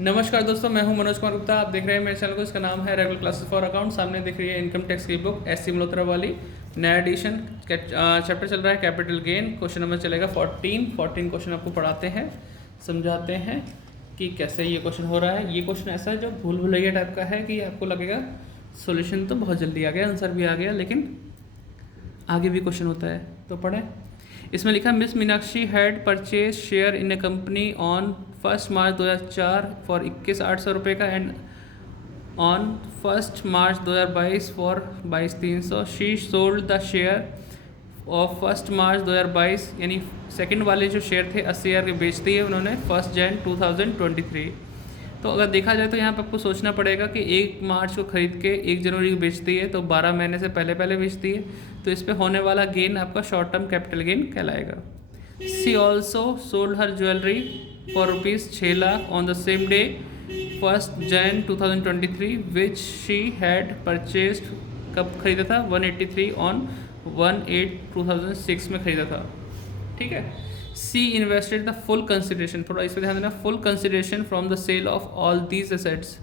नमस्कार दोस्तों, मैं हूं मनोज कुमार गुप्ता। आप देख रहे हैं मेरे चैनल को। इसका नाम है रेगुलर क्लासेस फॉर अकाउंट। सामने दिख रही है इनकम टैक्स की बुक एससी मल्होत्रा वाली, नया एडिशन। चैप्टर चल रहा है कैपिटल गेन। क्वेश्चन नंबर चलेगा 14 क्वेश्चन आपको पढ़ाते हैं, समझाते हैं कि कैसे ये क्वेश्चन हो रहा है। ये क्वेश्चन ऐसा है जो भूल भुलैया टाइप का है कि आपको लगेगा सोल्यूशन तो बहुत जल्दी आ गया, आंसर भी आ गया, लेकिन आगे भी क्वेश्चन होता है। तो पढ़ें। इसमें लिखा miss Meenakshi had purchase share in A company on 1 March 2004 for 21,800 रुपये का, and on 1 March 2022 for 22,300। She sold the share of 1 मार्च 2022, यानी सेकंड वाले जो शेयर थे 80,000 के बेच दिए उन्होंने 1 जनवरी 2023। तो अगर देखा जाए तो यहाँ पर आपको सोचना पड़ेगा कि 1 मार्च को खरीद के 1 जनवरी को बेचती है, तो 12 महीने से पहले पहले बेचती है, तो इस पे होने वाला गेन आपका शॉर्ट टर्म कैपिटल गेन कहलाएगा। She also sold her jewellery for ₹6 lakh on the same day 1 January 2023 which she had purchased. कब खरीदा था? 183 ऑन 1/8/2006 में खरीदा था। ठीक है। She invested the full consideration, थोड़ा इस पर ध्यान देना, full consideration from the sale of all these assets.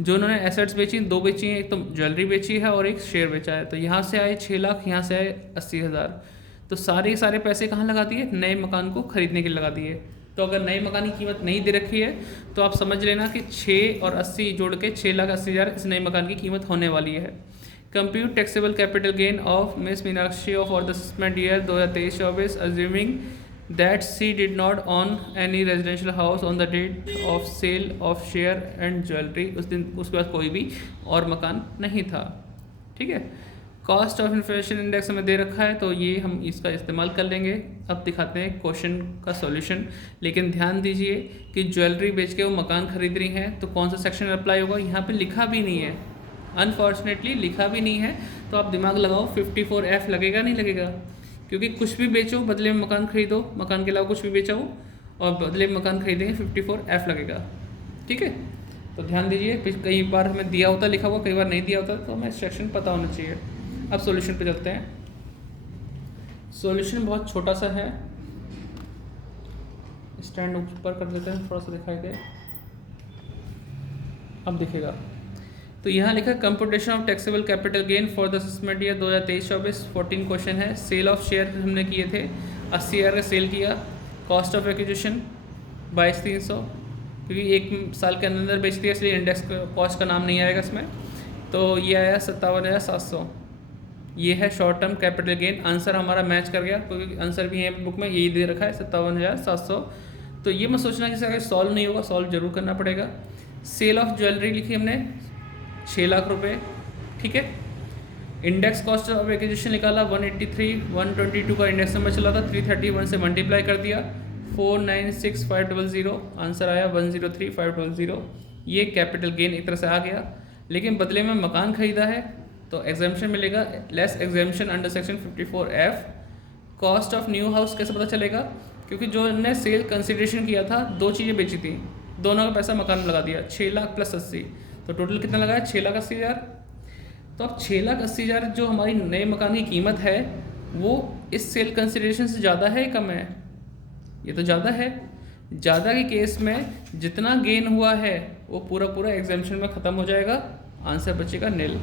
जो उन्होंने एसेट्स बेची, 2 बेची हैं, एक तो ज्वेलरी बेची है और एक शेयर बेचा है। तो यहाँ से आए 6 लाख, यहाँ से आए 80,000। तो सारे पैसे कहाँ लगा दिए? नए मकान को खरीदने के लिए लगा दिए। तो अगर नए मकान की कीमत नहीं दे रखी है तो आप समझ लेना कि 6 और 80 जोड़ के 6,80,000 इस नए मकान की कीमत होने वाली है। Compute taxable capital gain of miss Meenakshi of for the assessment year 2023-24 assuming that she did not own any residential house on the date of sale of share and jewelry। उस दिन उसके पास कोई भी और मकान नहीं था। ठीक है। कॉस्ट ऑफ इन्फ्लेशन इंडेक्स हमें दे रखा है, तो ये हम इसका इस्तेमाल कर लेंगे। अब दिखाते हैं क्वेश्चन का सॉल्यूशन। लेकिन ध्यान दीजिए कि ज्वेलरी बेच के वो मकान खरीद रही हैं, तो कौन सा सेक्शन अप्लाई होगा? यहाँ पे लिखा भी नहीं है, अनफॉर्चुनेटली लिखा भी नहीं है। तो आप दिमाग लगाओ, 54F लगेगा नहीं लगेगा? क्योंकि कुछ भी बेचो बदले में मकान खरीदो, मकान के अलावा कुछ भी बेचा हो और बदले में मकान खरीदेंगे, 54F लगेगा। ठीक है। तो ध्यान दीजिए, कई बार हमें दिया होता लिखा हुआ, कई बार नहीं दिया होता, तो हमें सेक्शन पता होना चाहिए। अब सॉल्यूशन पे चलते हैं। सॉल्यूशन बहुत छोटा सा है, स्टैंड ऊपर कर देते हैं, थोड़ा सा दिखाई दे, अब दिखेगा। तो यहाँ लिखा computation of taxable capital gain for the assessment year 2023-24 14 question है। सेल ऑफ शेयर हमने किए थे, 80,000 का सेल किया। कॉस्ट ऑफ एक्विजिशन 22,300, क्योंकि 1 साल के अंदर बेच दिया इसलिए इंडेक्स कॉस्ट का नाम नहीं आएगा इसमें। तो ये आया 57,700। ये है short term capital gain. Answer हमारा मैच कर गया, क्योंकि आंसर भी है बुक में, यही दे रखा है 57,700। तो ये मत सोचना कि अगर सॉल्व नहीं होगा, सॉल्व जरूर करना पड़ेगा। सेल ऑफ ज्वेलरी लिखी हमने 6 लाख रुपए। ठीक है। इंडेक्स कॉस्ट ऑफ एक्विजिशन निकाला 183, 122 का इंडेक्स नंबर चला था, 331 से मल्टीप्लाई कर दिया, 496,500, आंसर आया 103,500। ये कैपिटल गेन एक तरह से आ गया। लेकिन बदले में मकान खरीदा है तो एग्जाम्पशन मिलेगा, less exemption under section 54F। Cost of new house कैसे पता चलेगा? क्योंकि जो ने सेल कंसिडरेशन किया था, 2 चीज़ें बेची थी, दोनों का पैसा मकान में लगा दिया, 6 लाख प्लस 80, तो टोटल कितना लगा है? 6,80,000। तो अब 6,80,000 जो हमारी नए मकान की कीमत है वो इस सेल कंसिडरेशन से ज़्यादा है, कम है? ये तो ज़्यादा है। ज़्यादा के केस में जितना गेन हुआ है वो पूरा एग्जाम्पशन में ख़त्म हो जाएगा, आंसर बचेगा नील।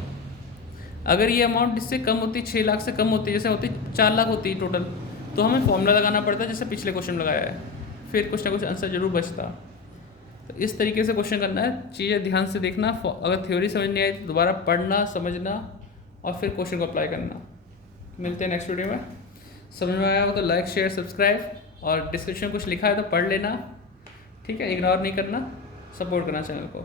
अगर ये अमाउंट इससे कम होती, 6 लाख से कम होती, जैसे होती 4 लाख होती टोटल, तो हमें फॉर्मूला लगाना पड़ता जैसे पिछले क्वेश्चन में लगाया है, फिर कुछ ना कुछ आंसर जरूर बचता। तो इस तरीके से क्वेश्चन करना है, चीज़ें ध्यान से देखना। अगर थ्योरी समझ नहीं आई तो दोबारा पढ़ना, समझना और फिर क्वेश्चन को अप्लाई करना। मिलते हैं नेक्स्ट वीडियो में। समझ में आया हो तो लाइक शेयर सब्सक्राइब, और डिस्क्रिप्शन कुछ लिखा है तो पढ़ लेना। ठीक है। इग्नोर नहीं करना, सपोर्ट करना चैनल को।